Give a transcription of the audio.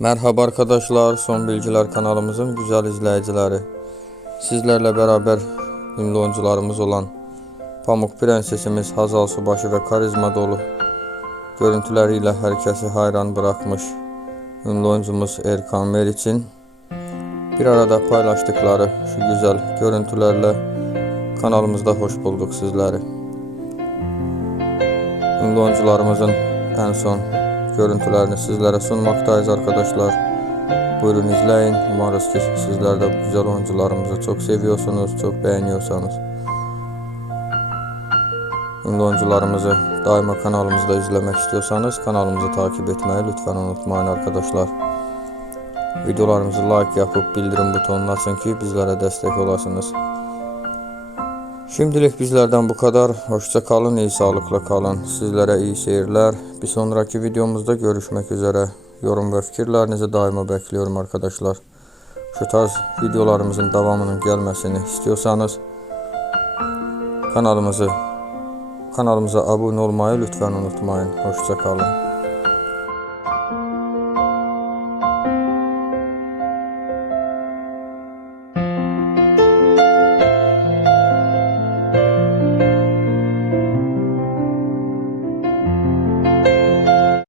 Merhaba arkadaşlar, Son Bilgiler kanalımızın güzel izleyicileri. Sizlerle beraber ünlü oyuncularımız olan Pamuk Prensesimiz Hazal Subaşı ve karizma dolu görüntüleriyle herkesi hayran bırakmış ünlü oyuncumuz Erkan Meriç'in bir arada paylaştıkları şu güzel görüntülerle kanalımızda hoş bulduk sizleri. Ünlü oyuncularımızın en son görüntülerini sizlere sunmaktayız arkadaşlar. Buyurun izleyin. Umarız ki sizler de güzel oyuncularımızı çok seviyorsunuz, çok beğeniyorsanız. Ünlü oyuncularımızı daima kanalımızda izlemek istiyorsanız kanalımızı takip etmeyi lütfen unutmayın arkadaşlar. Videolarımızı like yapıp bildirim butonunu açın ki bizlere destek olasınız. Şimdilik bizlerden bu kadar. Hoşça kalın, iyi sağlıkla kalın. Sizlere iyi seyirler. Bir sonraki videomuzda görüşmek üzere. Yorum ve fikirlerinizi daima bekliyorum arkadaşlar. Şu tarz videolarımızın devamının gelmesini istiyorsanız kanalımızı kanalımıza abone olmayı lütfen unutmayın. Hoşça kalın.